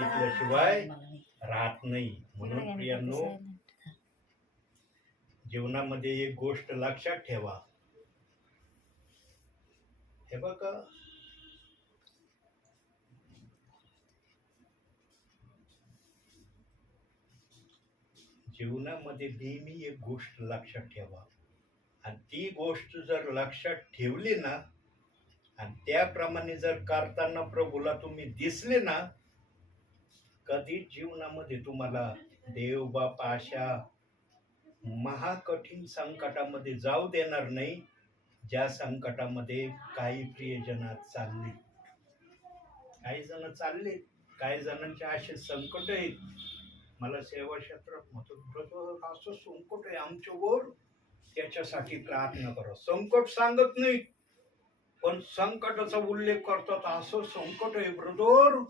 सांगितल्याशिवाय राहत नाही. म्हणून प्रियांनो जीवनामध्ये एक गोष्ट लक्षात ठेवा. हे बघा. जीवनामध्ये नेहमी एक गोष्ट लक्षात ठेवा. आणि ती गोष्ट जर लक्षात ठेवली ना आणि त्याप्रमाणे जर करताना प्रभूला तुम्ही दिसले ना कधीच जीवनामध्ये तुम्हाला देव बापा अशा महाकठीण संकटामध्ये जाऊ देणार नाही ज्या संकटामध्ये काही प्रियजनात चालले. काही जण चालले काही जणांचे असे संकट आहेत. मला सेवा क्षेत्रात म्हणतो असं संकट आहे आमच्यावर त्याच्यासाठी प्रार्थना करा. संकट सांगत नाही पण संकटाचा उल्लेख करतात. असं संकट आहे ब्रदर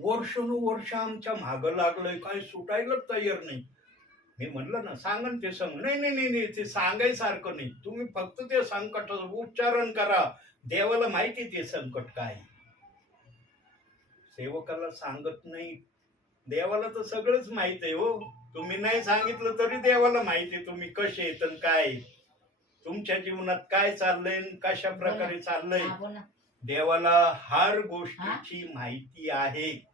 वर्षानुवर्ष आमच्या मागं लागलंय काही सुटायलाच तयार नाही. मी म्हणलं ना सांगा ना ते सांग. नाही नाही नाही नाही ते सांगायसारखं नाही. तुम्ही फक्त ते संकटाचं उच्चारण करा. देवाला माहिती ते संकट काय. सेवकाला सांगत नाही. देवाला तर सगळंच माहीत आहे हो. तुम्ही नाही सांगितलं तरी देवाला माहिती आहे तुम्ही कसे आणि काय. तुमच्या जीवनात काय चाललंय कशा प्रकारे चाललंय. देवाला हर गोष्टीची माहिती आहे.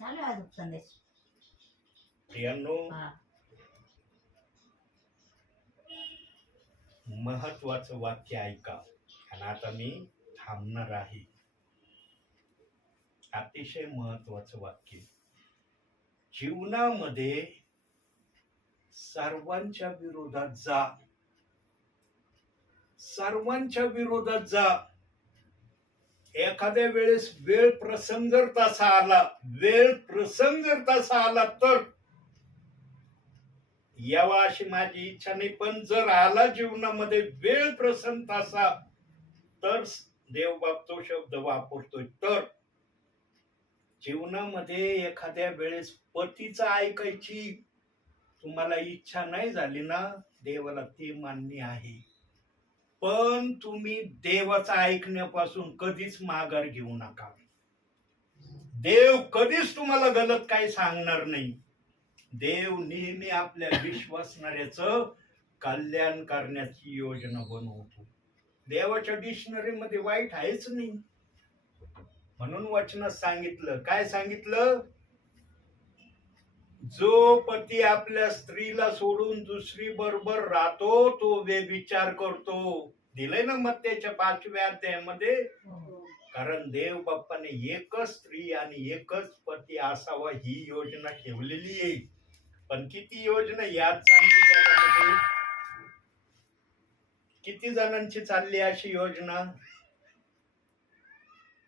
चालू आहे अजून संदेश. प्रियांनो हा. महत्वाचं वाक्य ऐका. आणि आता मी थांबणार आहे. अतिशय महत्वाचं वाक्य. जीवनामध्ये सर्वांच्या विरोधात जा. सर्वांच्या विरोधात जा. एखाद्या वेळेस वेळ प्रसंग जर तसा आला वेळ प्रसंग जर तसा आला तर यावा अशी माझी इच्छा नाही. पण जर आला जीवनामध्ये वेळ प्रसंग तसा तर देवबाप तो शब्द वापरतोय. तर जीवनामध्ये एखाद्या वेळेस पतीचा ऐकायची तुम्हाला इच्छा नाही झाली ना देवाला ते मान्य आहे. पण तुम्ही देवाचं ऐकण्यापासून कधीच माघार घेऊ नका. देव कधीच तुम्हाला गलत काही सांगणार नाही. देव नेहमी आपल्या विश्वासणाऱ्याच कल्याण करण्याची योजना बनवतो. देवाच्या डिक्शनरी मध्ये वाईट आहेच नाही. म्हणून वचनात सांगितलं. काय सांगितलं? जो पती आपल्या स्त्रीला सोडून दुसरी बरोबर राहतो तो विचार करतो. दिलंय ना मग त्याच्या पाचव्या अध्यायामध्ये? हो. कारण देव बाप्पाने एकच स्त्री आणि एकच पती असावा ही योजना ठेवलेली आहे. पण किती योजना यात चालली जगामध्ये किती जणांची चालली अशी योजना?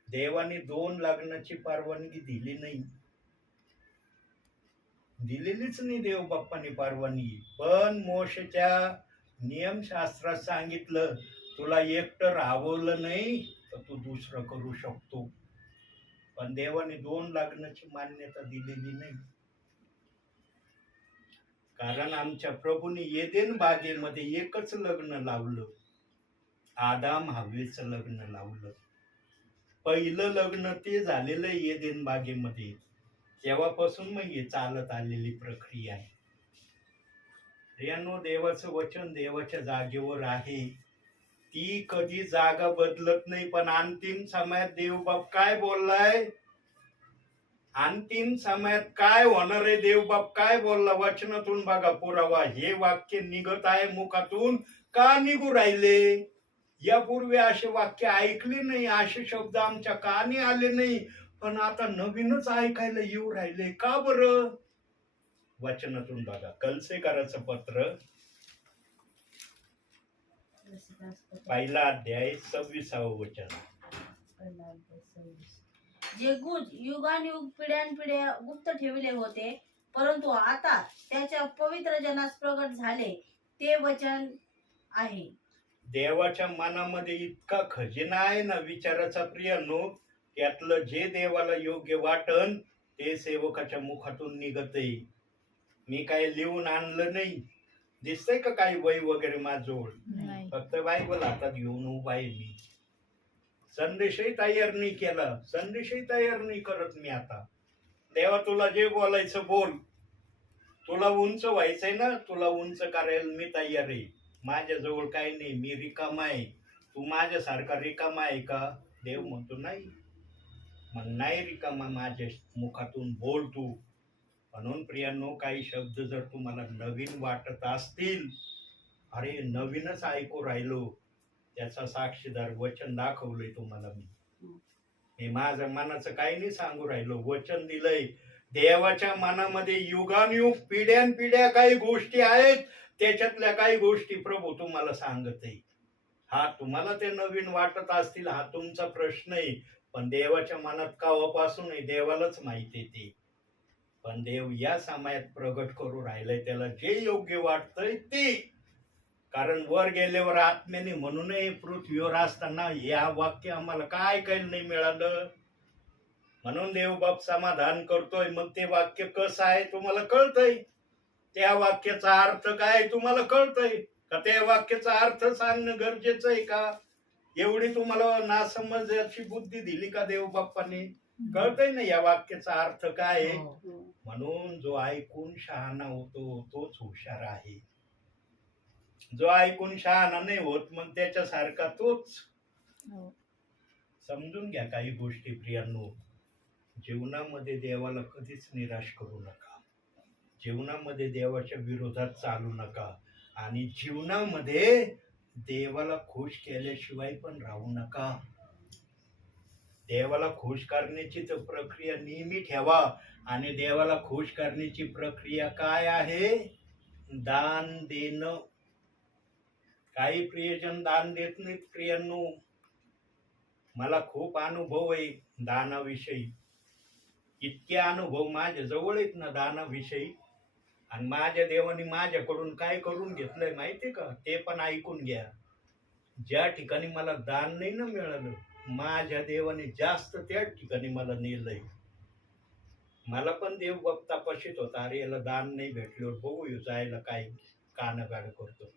देवाने दोन लग्नाची परवानगी दिली नाही. दिलेलीच नाही देव बाप्पाने पार्वणी. पण मोशच्या नियमशास्त्रात सांगितलं तुला एकटं राबवलं नाही तर तू दुसरं करू शकतो. पण देवाने दोन लग्नाची मान्यता दिलेली नाही. कारण आमच्या प्रभूने येदेन बागेमध्ये एकच लग्न लावलं. आदाम हवेचं लग्न लावलं. पहिलं लग्न ते झालेलं येदेन बागेमध्ये. तेव्हापासून मग म्हणजे ही चालत आलेली प्रक्रिया आहे? प्रियांनो देवाचं वचन देवाच्या जागेवर आहे. ती कधी जागा बदलत नाही पण अंतिम समयात देवबाप काय बोललाय? अंतिम समयात काय होणार आहे? देवबाप काय बोलला? वचनातून बघा पुरावा. हे वाक्य निघत आहे मुखातून. का निघू राहिले? यापूर्वी असे वाक्य ऐकले नाही असे शब्द आमच्या कानी आले नाही. पण आता नवीनच ऐकायला येऊ राहिले. का बरं? वचनातून बघा. कलसेकराचं पत्र. पहिला अध्याय सव्वीसावं वचन. जे गुज युगानुयुग पिढ्यानपिढ्या गुप्त ठेवले होते परंतु आता त्याच्या पवित्र जनास प्रगट झाले ते वचन आहे. देवाच्या मनामध्ये इतका खजिना आहे ना विचाराचा प्रियानो त्यातलं जे देवाला योग्य वाटन ते सेवकाच्या मुखातून निघत मी काय लिहून आणलं नाही. दिसतंय का काही वय वगैरे नाही. फक्त बायबल हातात घेऊन उभा आहे मी. संदेशही तयार नाही केला. संदेशही तयार नाही करत मी आता. तेव्हा तुला जे बोलायचं बोल. तुला उंच व्हायचंय ना तुला उंच करायला मी तयार आहे. माझ्याजवळ काही नाही. मी रिकामा आहे. तू माझ्यासारखा रिकामा आहे का? देव म्हणतो नाही. मग नाही रिकामा माझ्या मुखातून बोल तू. म्हणून प्रियांनो काही शब्द जर तुम्हाला नवीन वाटत असतील अरे नवीनच ऐकू राहिलो त्याचा साक्षीदार वचन दाखवलंय तुम्हाला मी. हे माझ्या मनाचं काही नाही सांगू राहिलो वचन दिलंय. देवाच्या मनामध्ये युगानयुग पिढ्यान पिढ्या काही गोष्टी आहेत त्याच्यातल्या काही गोष्टी प्रभू तुम्हाला सांगत आहे हा तुम्हाला ते नवीन वाटत असतील हा तुमचा प्रश्न आहे पण देवाच्या मनात कावापासून देवालाच माहिती आहे ते. पण देव या समयात प्रगट करू राहिलंय त्याला जे योग्य वाटतंय ते. कारण वर गेल्यावर आत्म्याने म्हणूनही पृथ्वीवर असताना या वाक्य आम्हाला काय ऐकायला नाही मिळालं. म्हणून देवबाप समाधान करतोय मग ते वाक्य कसं आहे तुम्हाला कळतंय? त्या वाक्याचा अर्थ काय आहे तुम्हाला कळतंय? का त्या वाक्याचा अर्थ सांगणं गरजेचं आहे का? एवढी तुम्हाला नासमजाची बुद्धी दिली का देव बाप्पाने कळतंय ना या वाक्याचा अर्थ काय आहे? म्हणून जो ऐकून शहाणा होतो तोच हुशार आहे. जो ऐकून शहाणा नाही होत मग त्याच्यासारखा तोच. समजून घ्या काही गोष्टी प्रियांनो. जीवनामध्ये देवाला कधीच निराश करू नका. जीवनामध्ये देवाच्या विरोधात चालू नका. आणि जीवनामध्ये देवाला खुश केल्याशिवाय पण राहू नका. देवाला खुश करण्याची तर प्रक्रिया नेहमी ठेवा. आणि देवाला खुश करण्याची प्रक्रिया काय आहे? दान देणं. काही प्रियजन दान देत नाहीत प्रियांनो. मला खूप अनुभव आहे दानाविषयी. इतके अनुभव माझ्या जवळ आहेत ना दानाविषयी. आणि माझ्या देवाने माझ्याकडून काय करून घेतलंय माहितीये का? ते पण ऐकून घ्या. ज्या ठिकाणी मला दान नाही ना मिळालं माझ्या देवाने जास्त त्या ठिकाणी मला नेलंय. मला पण देव बघता पशित होता. अरे याला दान नाही भेटल्यावर बघू जायला काय कानगाड करतो.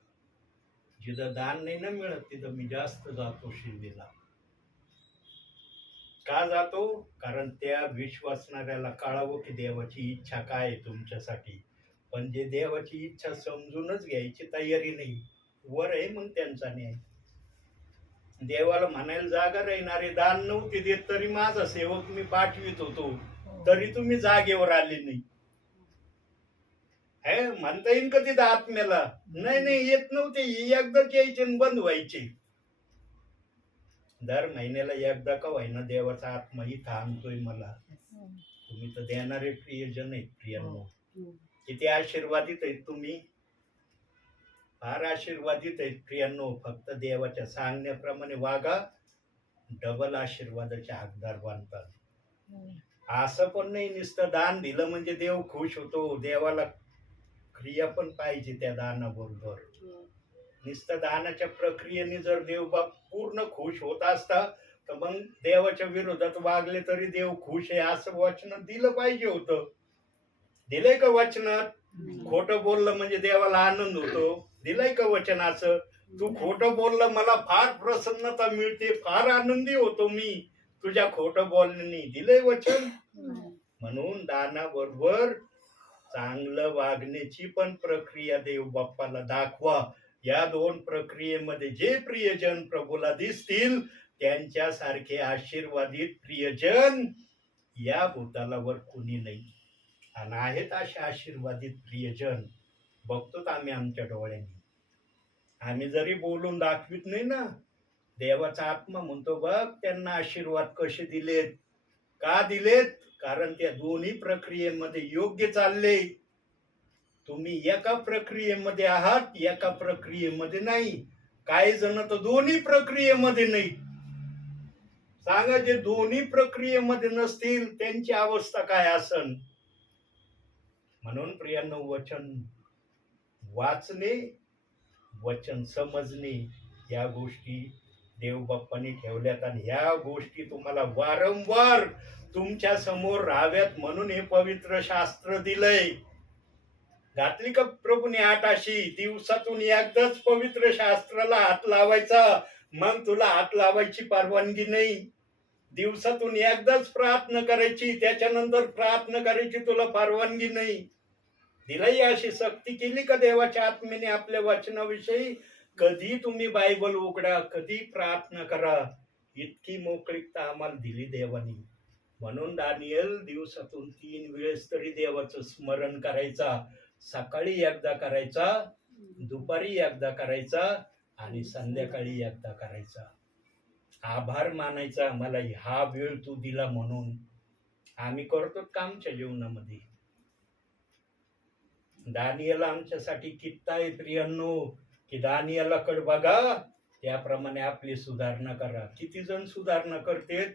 जिथं दान नाही ना मिळत तिथं मी जास्त जातो शिर्डीला. का जातो? कारण त्या विश्वासणाऱ्याला कळावं की देवाची इच्छा काय आहे तुमच्यासाठी. पण जे देवाची इच्छा समजूनच घ्यायची तयारी नाही. वर आहे मग त्यांचा न्याय. देवाला म्हणायला जागा राहणारे दान नव्हते देत तरी माझा सेवक मी पाठवित होतो. तरी तुम्ही जागेवर आले नाही. हे म्हणता येईल का तिथं आत्म्याला? नाही नाही येत नव्हते. एकदाच यायचे बंद व्हायचे. दर महिन्याला एकदा का व्हायना देवाचा आत्मा इथं आणतोय मला. तुम्ही तर देणारे प्रियजन आहेत प्रियांनो. किती आशीर्वादित आहेत तुम्ही? फार आशीर्वादित आहेत प्रियांनो फक्त देवाच्या सांगण्याप्रमाणे वागा डबल आशीर्वादाचे हकदार बांधतात असं पण नाही नुसतं दान दिलं म्हणजे देव खुश होतो. देवाला क्रिया पण पाहिजे त्या दानाबरोबर. नुसतं दानाच्या प्रक्रियेने जर देवबाप पूर्ण खुश होत असता तर मग देवाच्या विरोधात वागले तरी देव खुश आहे असं वचन दिलं पाहिजे होतं. दिलंय का वचनात खोटं बोललं म्हणजे देवाला आनंद होतो. दिलंय का वचनाचं तू खोटं बोललं मला फार प्रसन्नता मिळते फार आनंदी होतो मी. तुझ्या खोटं बोलण्याने दिलंय वचन? म्हणून दानाबरोबर चांगलं वागण्याची पण प्रक्रिया देव बाप्पाला दाखवा. या दोन प्रक्रियेमध्ये जे प्रियजन प्रभूला दिसतील त्यांच्यासारखे आशीर्वादित प्रियजन या भूतालावर कुणी नाही. आणि आहेत असे आशीर्वादित प्रियजन. बघतोच आम्ही आमच्या डोळ्यांनी. आम्ही जरी बोलून दाखवित नाही ना देवाचा आत्मा म्हणतो बघ त्यांना आशीर्वाद कसे दिलेत? का दिलेत? कारण त्या दोन्ही प्रक्रियेमध्ये योग्य चालले. तुम्ही एका प्रक्रियेमध्ये आहात एका प्रक्रियेमध्ये नाही. काही जण तर दोन्ही प्रक्रियेमध्ये नाही. सांगा जे दोन्ही प्रक्रियेमध्ये नसतील त्यांची अवस्था काय असन? म्हणून प्रियांनो वचन वाचणे वचन समजणे या गोष्टी देवबाप्पांनी ठेवल्यात आणि ह्या गोष्टी तुम्हाला वारंवार तुमच्यासमोर राहाव्यात म्हणून हे पवित्र शास्त्र दिलंय. घातली का प्रभूने आटाशी दिवसातून एकदाच पवित्र शास्त्राला हात लावायचा. मग तुला हात लावायची परवानगी नाही. दिवसातून एकदाच प्रार्थना करायची त्याच्यानंतर प्रार्थना करायची तुला परवानगी नाही. दिलाही अशी सक्ती केली का देवाच्या आत्मेने आपल्या वचनाविषयी? कधी तुम्ही बायबल उघडा कधी प्रार्थना करा. इतकी मोकळीकता आम्हाला दिली देवानी. म्हणून दानियल दिवसातून तीन वेळेस तरी देवाचं स्मरण करायचा. सकाळी एकदा करायचा दुपारी एकदा करायचा आणि संध्याकाळी एकदा करायचा. आभार मानायचा आम्हाला हा वेळ तू दिला म्हणून. आम्ही करतो कामच्या जीवनामध्ये दानियाला आमच्यासाठी कित्ता आहे प्रियांनो की दानियालाकड बघा त्याप्रमाणे आपली सुधारणा करा. किती जण सुधारणा करतेत?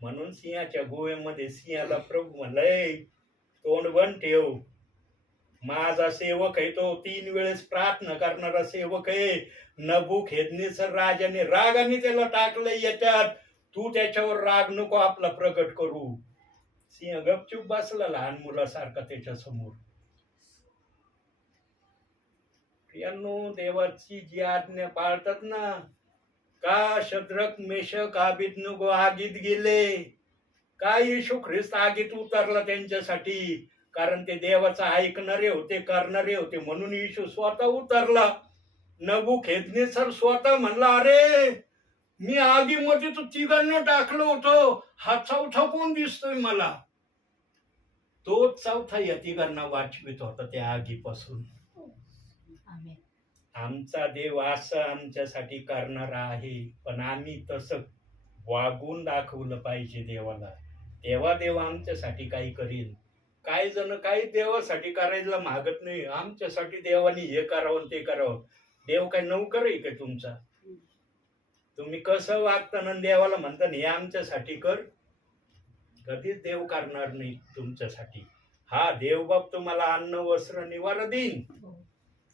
म्हणून सिंहाच्या गोव्यामध्ये सिंहाला प्रभू म्हणलंय तोंड बन ठेव. माझा सेवक आहे तो तीन वेळेस प्रार्थना करणारा सेवक आहे. नबुक हेदनेसर राजाने रागाने त्याला टाकलंय याच्यात. तू त्याच्यावर राग नको आपला प्रकट करू. सिंह गपचूप बसला लहान मुलासारखा त्याच्यासमोर. प्रियांनो देवाची जी आज्ञा पाळतात ना का शद्रक मेषक नको आगीत गेले? का येशू ख्रिस्त आगीत उतरला त्यांच्यासाठी? कारण ते देवाचं ऐकणारे होते करणारे होते म्हणून येशू स्वतः उतरला. नबू खेदने सर स्वतः म्हणला अरे मी आगीमध्ये तो तिघांना टाकलं होतं. हा चौथा कोण दिसतोय मला? तोच चौथा या तिघांना वाचवित होता त्या आगीपासून. आमचा देव असं आमच्यासाठी करणारा आहे पण आम्ही तसं वागून दाखवलं पाहिजे देवाला. तेव्हा देव आमच्यासाठी काही करील काही जण काही देवासाठी करायला मागत नाही. आमच्यासाठी देवाने हे करावं ते करावं. देव काय नौकर आहे का तुमचा? तुम्ही कसं वागता ना देवाला म्हणता हे आमच्यासाठी कर. कधीच देव करणार नाही तुमच्यासाठी. हा देवबाप तुम्हाला अन्न वस्त्र निवारा देईन. हो.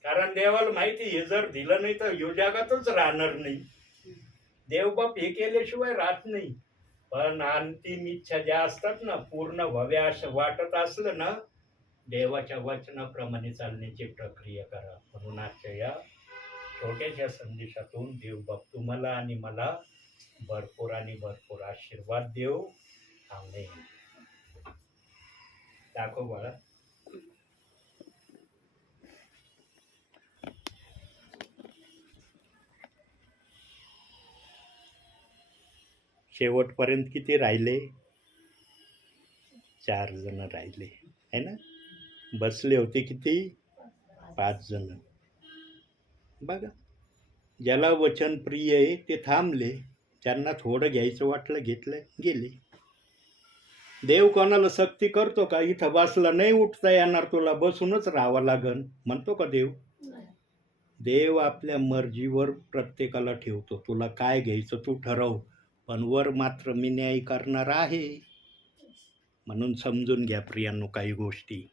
कारण देवाला माहिती हे जर दिलं नाही तर जगातच राहणार नाही. देवबाप हे केल्याशिवाय राहत नाही. पण अंतिम इच्छा ज्या असतात ना पूर्ण व्हाव्या असं वाटत असलं ना देवाच्या वचनाप्रमाणे चालण्याची प्रक्रिया करा. म्हणून आजच्या या छोट्याशा संदेशातून देवबाप तुम्हाला आणि मला भरपूर आणि भरपूर आशीर्वाद देऊ आमेन. दाखव बाळा. शेवटपर्यंत किती राहिले? चार जण राहिले है ना? बसले होते किती? पाच जण. बघा ज्याला वचन प्रिय आहे ते थांबले. ज्यांना थोडं घ्यायचं वाटलं घेतलं गेले. देव कोणाला सक्ती करतो का? इथं बसला नाही उठता येणार तुला. बसूनच राहावं लागन. म्हणतो का देव? देव आपल्या मर्जीवर प्रत्येकाला ठेवतो. तुला काय घ्यायचं तू ठरव. पण वर मात्र मी न्याय करणार आहे. म्हणून समजून घ्या प्रियांनो काही गोष्टी.